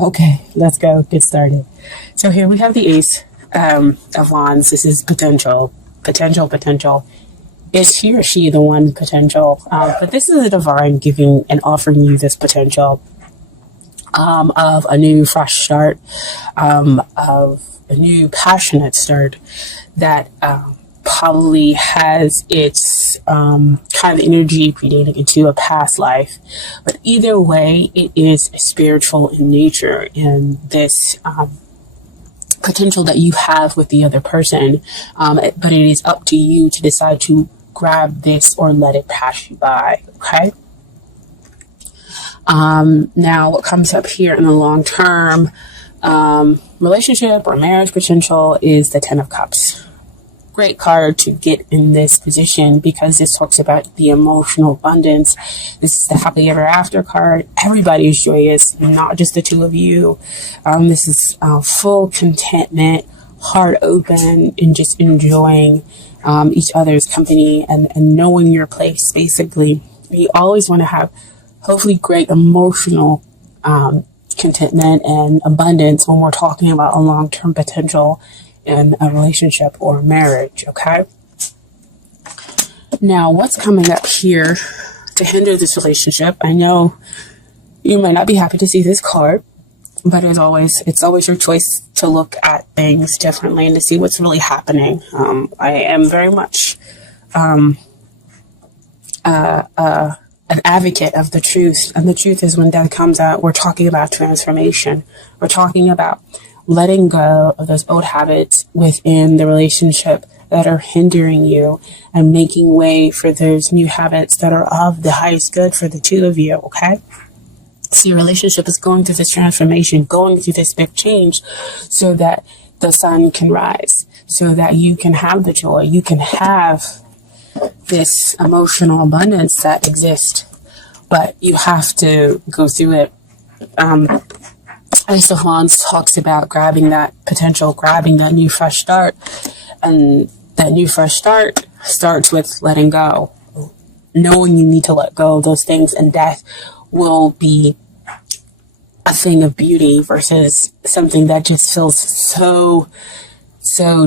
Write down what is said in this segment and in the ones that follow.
Okay, let's go get started. So here we have the Ace of Wands. This is potential. Is he or she the one potential? But this is a divine giving and offering you this potential of a new fresh start, of a new passionate start that probably has its kind of energy predating into a past life. But either way, it is spiritual in nature, and this potential that you have with the other person. But it is up to you to decide to grab this or let it pass you by. Okay. Now, what comes up here in the long term relationship or marriage potential is the Ten of Cups. Great card to get in this position because this talks about the emotional abundance. This is the happily ever after card. Everybody is joyous, not just the two of you. This is full contentment, heart open, and just enjoying each other's company and knowing your place. Basically, you always want to have hopefully great emotional contentment and abundance when we're talking about a long-term potential in a relationship or marriage. Okay. Now, what's coming up here to hinder this relationship? I know you might not be happy to see this card, but it's always your choice to look at things differently and to see what's really happening. I am very much an advocate of the truth, and the truth is when death comes out, we're talking about transformation. We're talking about letting go of those old habits within the relationship that are hindering you and making way for those new habits that are of the highest good for the two of you. Okay. So your relationship is going through this transformation, going through this big change so that the sun can rise, so that you can have the joy, you can have this emotional abundance that exists, but you have to go through it. Ace of Wands talks about grabbing that potential, grabbing that new fresh start. And that new fresh start starts with letting go, knowing you need to let go of those things, and death will be a thing of beauty versus something that just feels so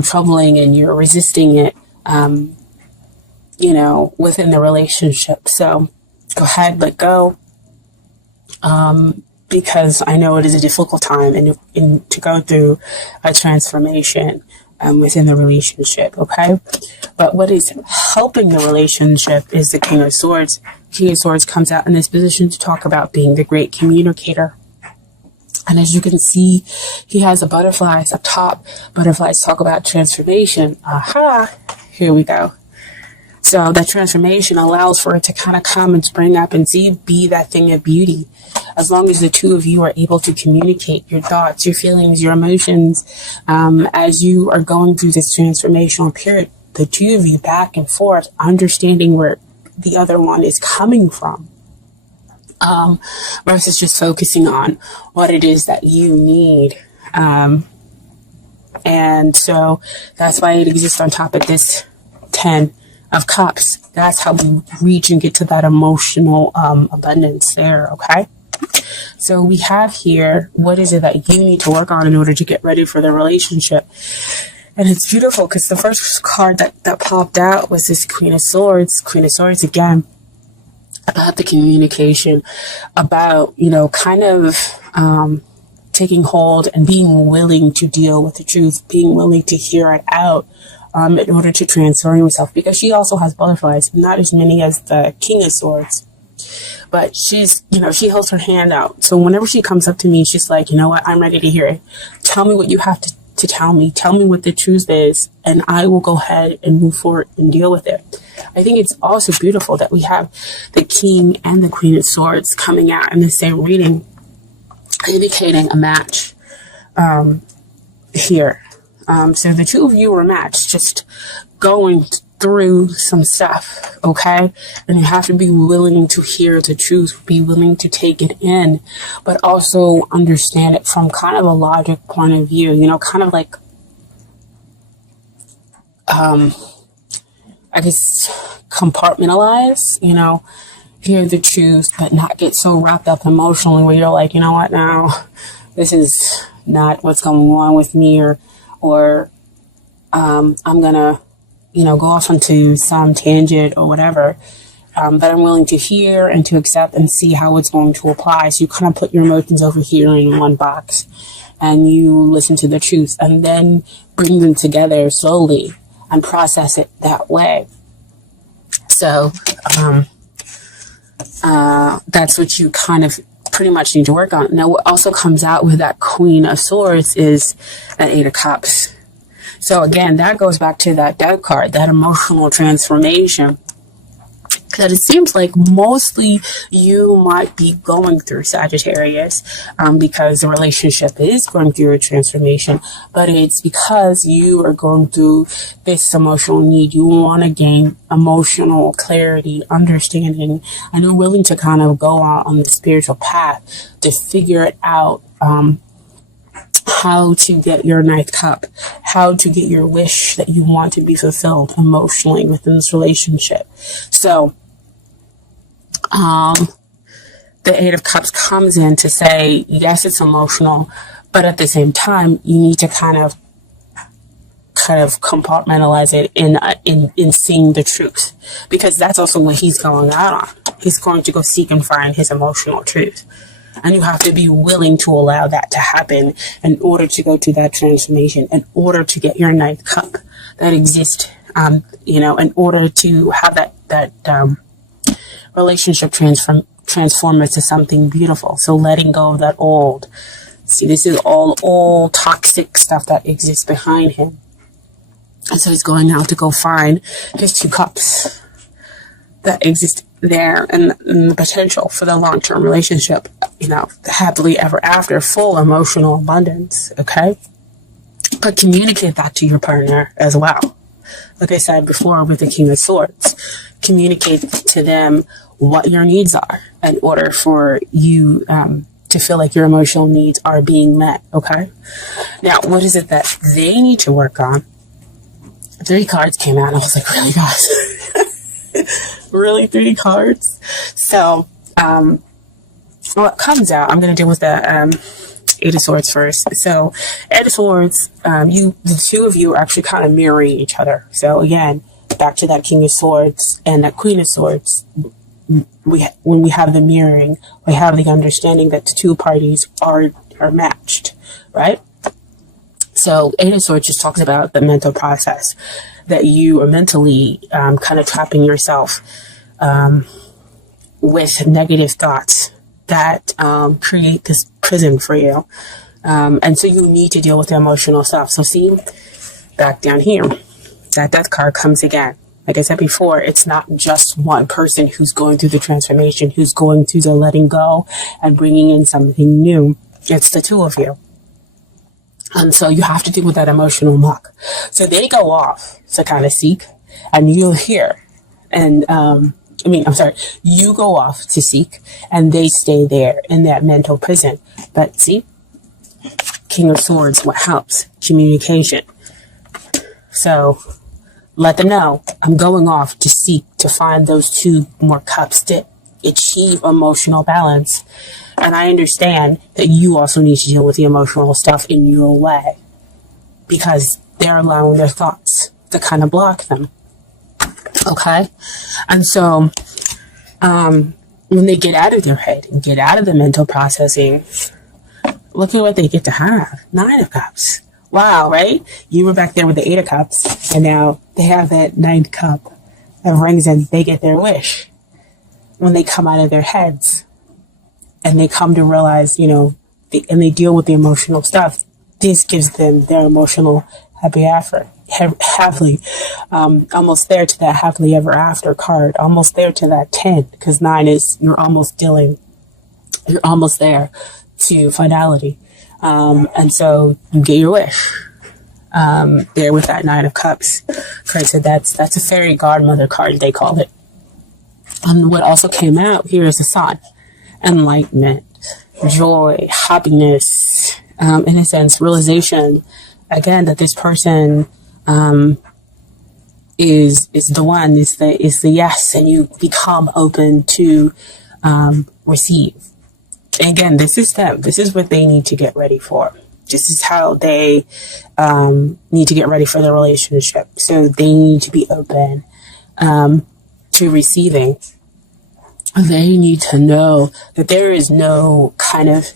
troubling and you're resisting it, within the relationship. So go ahead, let go. Because I know it is a difficult time and to go through a transformation within the relationship, okay? But what is helping the relationship is the King of Swords. King of Swords comes out in this position to talk about being the great communicator. And as you can see, he has the butterflies up top. Butterflies talk about transformation. Aha, here we go. So that transformation allows for it to kind of come and spring up and be that thing of beauty. As long as the two of you are able to communicate your thoughts, your feelings, your emotions, as you are going through this transformational period, the two of you back and forth, understanding where the other one is coming from, versus just focusing on what it is that you need. And so that's why it exists on top of this 10 of Cups. That's how we reach and get to that emotional abundance there. Okay. So we have here, what is it that you need to work on in order to get ready for the relationship? And it's beautiful because the first card that popped out was this Queen of Swords. Queen of Swords again, about the communication, about, kind of taking hold and being willing to deal with the truth, being willing to hear it out in order to transform yourself. Because she also has butterflies, not as many as the King of Swords. But she's, she holds her hand out. So whenever she comes up to me, she's like, you know what? I'm ready to hear it. Tell me what you have to tell me. Tell me what the truth is, and I will go ahead and move forward and deal with it. I think it's also beautiful that we have the King and the Queen of Swords coming out in the same reading, indicating a match here. So the two of you are matched, just going through some stuff, okay? And you have to be willing to hear the truth, be willing to take it in, but also understand it from kind of a logic point of view, kind of like, I guess, compartmentalize, hear the truth, but not get so wrapped up emotionally where you're like, you know what now? this is not what's going on with me, or I'm gonna, go off onto some tangent or whatever, that I'm willing to hear and to accept and see how it's going to apply. So you kind of put your emotions over here in one box, and you listen to the truth, and then bring them together slowly and process it that way. So that's what you kind of pretty much need to work on. Now, what also comes out with that Queen of Swords is an Eight of Cups. So again, that goes back to that Death card, that emotional transformation that it seems like mostly you might be going through, Sagittarius, because the relationship is going through a transformation, but it's because you are going through this emotional need. You want to gain emotional clarity, understanding, and you're willing to kind of go out on the spiritual path to figure it out, how to get your ninth cup, how to get your wish that you want to be fulfilled emotionally within this relationship. So, the Eight of Cups comes in to say, yes, it's emotional, but at the same time, you need to kind of compartmentalize it in seeing the truth, because that's also what he's going out on. He's going to go seek and find his emotional truth. And you have to be willing to allow that to happen in order to go to that transformation, in order to get your ninth cup that exists, in order to have that relationship transform into something beautiful. So letting go of that old. See, this is all toxic stuff that exists behind him. And so he's going out to go find his two cups that exist there, and the potential for the long-term relationship, happily ever after, full emotional abundance, okay? But communicate that to your partner as well. Like I said before with the King of Swords, communicate to them what your needs are in order for you to feel like your emotional needs are being met, okay? Now, what is it that they need to work on? 3 cards came out, and I was like, really, guys? Really, 3 cards? So, what comes out, I'm going to deal with the Eight of Swords first. So, Eight of Swords, the two of you are actually kind of mirroring each other. So, again, back to that King of Swords and that Queen of Swords, when we have the mirroring, we have the understanding that the two parties are matched, right? So Eight of Swords just talks about the mental process that you are mentally kind of trapping yourself with negative thoughts that create this prison for you. And so you need to deal with the emotional stuff. So see, back down here, that Death card comes again. Like I said before, it's not just one person who's going through the transformation, who's going through the letting go and bringing in something new. It's the two of you. And so you have to deal with that emotional muck. So they go off to kind of seek, and you'll hear. And, you go off to seek, and they stay there in that mental prison. But see, King of Swords, what helps? Communication. So let them know, I'm going off to seek, to find those 2 more cups to achieve emotional balance. And I understand that you also need to deal with the emotional stuff in your way, because they're allowing their thoughts to kind of block them. Okay? And so, when they get out of their head and get out of the mental processing, look at what they get to have. 9 of Cups. Wow, right? You were back there with the 8 of Cups, and now they have that 9th cup that rings in. They get their wish when they come out of their heads and they come to realize, and they deal with the emotional stuff. This gives them their emotional happily, almost there to that happily ever after card, almost there to that 10, because 9 is you're almost there to finality. And so you get your wish. There with that 9 of Cups. Craig said that's a fairy godmother card, they call it. What also came out here is the Sun. Enlightenment, joy, happiness, in a sense, realization, again, that this person is the one, is the yes, and you become open to receive. And again, this is them. This is what they need to get ready for. This is how they need to get ready for the relationship. So they need to be open to receiving. They need to know that there is no kind of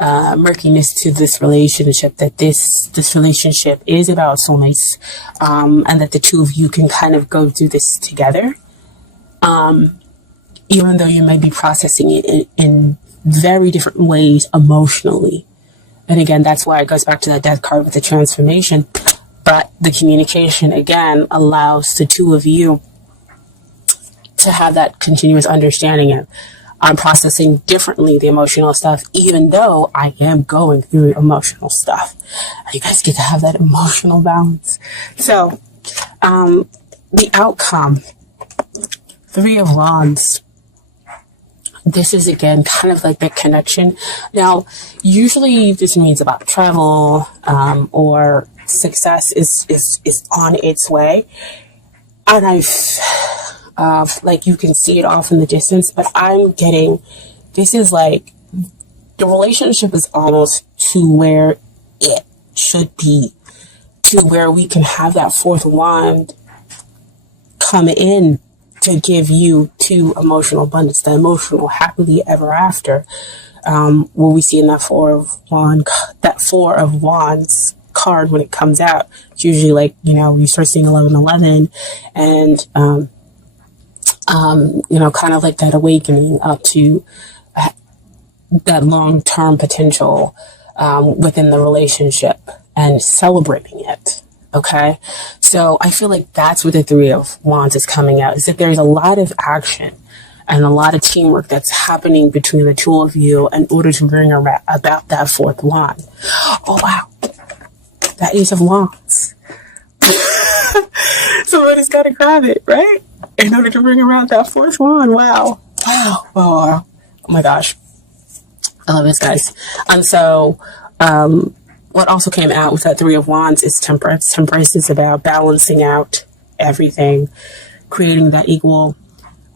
murkiness to this relationship, that this relationship is about soulmates, and that the two of you can kind of go through this together, even though you may be processing it in very different ways emotionally. And again, that's why it goes back to that death card with the transformation. But the communication, again, allows the two of you to have that continuous understanding of, I'm processing differently the emotional stuff, even though I am going through emotional stuff. You guys get to have that emotional balance. So, the outcome, 3 of Wands. This is, again, kind of like the connection. Now, usually this means about travel, or success is on its way. And like you can see it off in the distance, but I'm getting, this is like, the relationship is almost to where it should be, to where we can have that 4th wand come in to give you to emotional abundance, the emotional happily ever after. What we see in that 4 of Wands card when it comes out, it's usually like, you start seeing 1111 and, kind of like that awakening up to that long-term potential within the relationship and celebrating it. Okay, so I feel like that's what the 3 of Wands is coming out, is that there's a lot of action and a lot of teamwork that's happening between the two of you in order to bring about that 4th wand. Oh, wow. That Ace of Wands. Somebody's got to grab it, right? In order to bring around that 4th wand. Wow. Wow. Oh my gosh. I love this, guys. And so, what also came out with that 3 of Wands is Temperance. Temperance is about balancing out everything, creating that equal,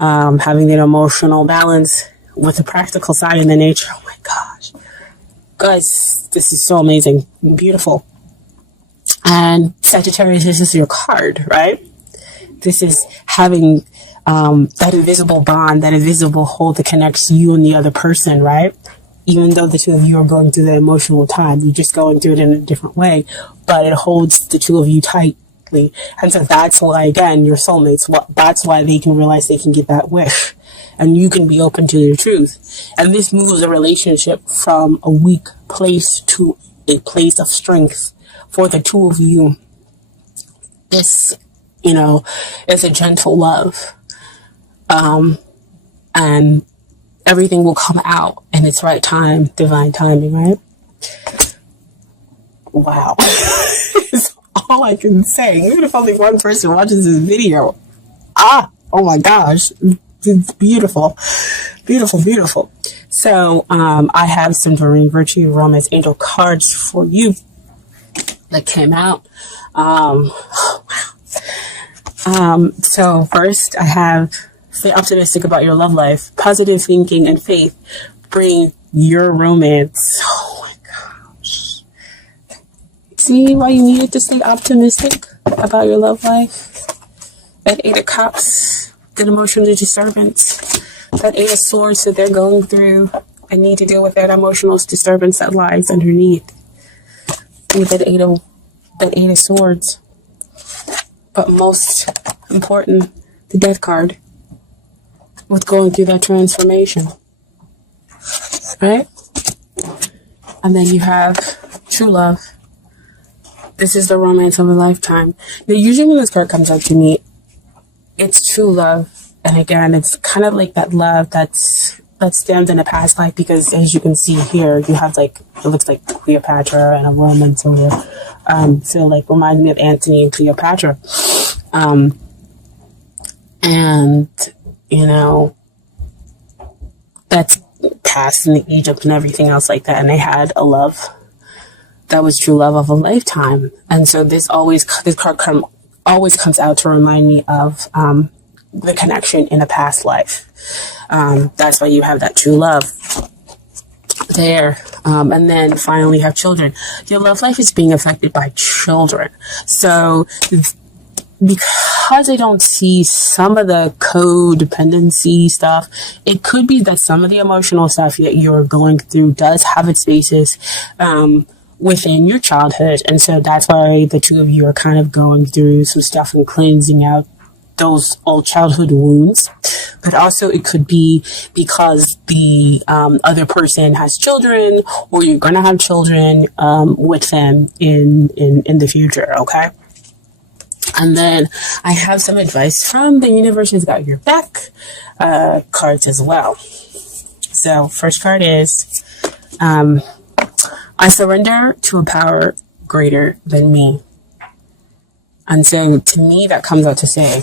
having that emotional balance with the practical side and the nature. Oh my gosh. Guys, this is so amazing. Beautiful. And Sagittarius, this is your card, right? This is having that invisible bond, that invisible hold that connects you and the other person, right? Even though the two of you are going through the emotional time, you're just going through it in a different way, but it holds the two of you tightly. And so that's why, again, your soulmates, that's why they can realize they can get that wish and you can be open to the truth. And this moves a relationship from a weak place to a place of strength for the two of you. This, is a gentle love. And everything will come out in its right time, divine timing, right? Wow. It's all I can say. Even if only one person watches this video. Oh my gosh. It's beautiful. Beautiful, beautiful. So, I have some Doreen Virtue Romance Angel cards for you that came out. So first I have, stay optimistic about your love life. Positive thinking and faith bring your romance. Oh my gosh. See why you needed to stay optimistic about your love life? That 8 of Cups, that emotional disturbance, that 8 of Swords that they're going through and need to deal with that emotional disturbance that lies underneath. With that 8 of Swords. But most important, the Death card. With going through that transformation. Right? And then you have true love. This is the romance of a lifetime. Now, usually when this card comes up to me, it's true love. And again, it's kind of like that love that stands in a past life, because as you can see here, you have like, it looks like Cleopatra and a Roman soldier. So like reminds me of Antony and Cleopatra. And that's past in Egypt and everything else like that. And they had a love that was true love of a lifetime. And so this card always comes out to remind me of the connection in a past life. That's why you have that true love. there. And then finally have children. Your love life is being affected by children. So because I don't see some of the codependency stuff, it could be that some of the emotional stuff that you're going through does have its basis within your childhood. And so that's why the two of you are kind of going through some stuff and cleansing out those old childhood wounds. But also it could be because the other person has children, or you're going to have children with them in the future, okay? And then I have some advice from the universe has got your back cards as well. So first card is, I surrender to a power greater than me. And so to me, that comes out to say,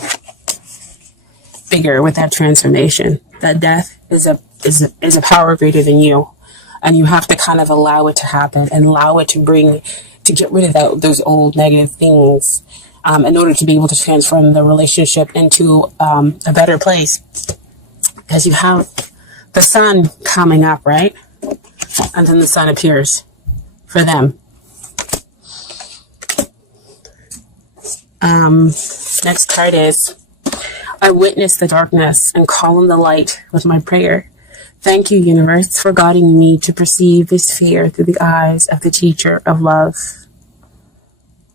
bigger with that transformation, that death is a power greater than you. And you have to kind of allow it to happen and allow it to get rid of those old negative things in order to be able to transform the relationship into a better place. Because you have the sun coming up, right? And then the sun appears for them. Next card is, I witness the darkness and call on the light with my prayer. Thank you, universe, for guiding me to perceive this fear through the eyes of the teacher of love.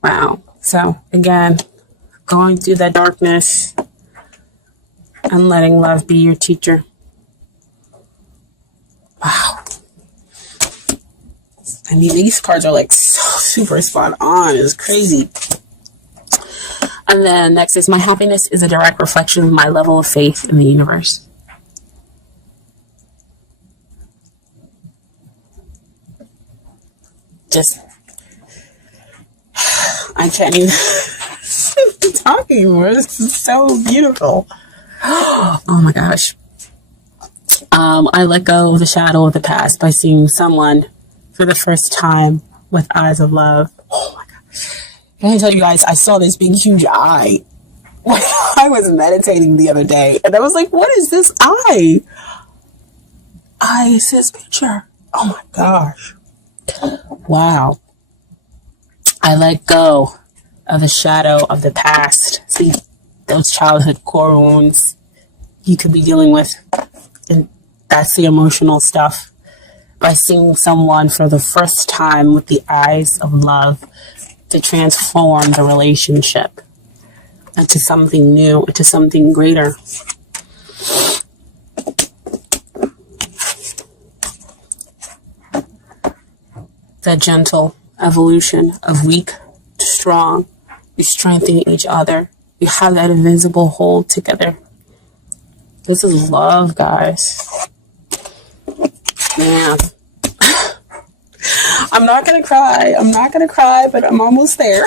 Wow. So again, going through that darkness and letting love be your teacher. Wow. I mean, these cards are like so super spot on. It's crazy. And then next is, my happiness is a direct reflection of my level of faith in the universe. Just, I can't even keep talking anymore. This is so beautiful. Oh my gosh. I let go of the shadow of the past by seeing someone for the first time with eyes of love. Oh my gosh. Can I tell you guys, I saw this big, huge eye when I was meditating the other day. And I was like, what is this eye? It's his picture. Oh my gosh. Wow. I let go of the shadow of the past. See, those childhood core wounds you could be dealing with. And that's the emotional stuff. By seeing someone for the first time with the eyes of love, to transform the relationship into something new, into something greater. The gentle evolution of weak to strong. You strengthen each other. You have that invisible hold together. This is love, guys. Man. I'm not going to cry, but I'm almost there.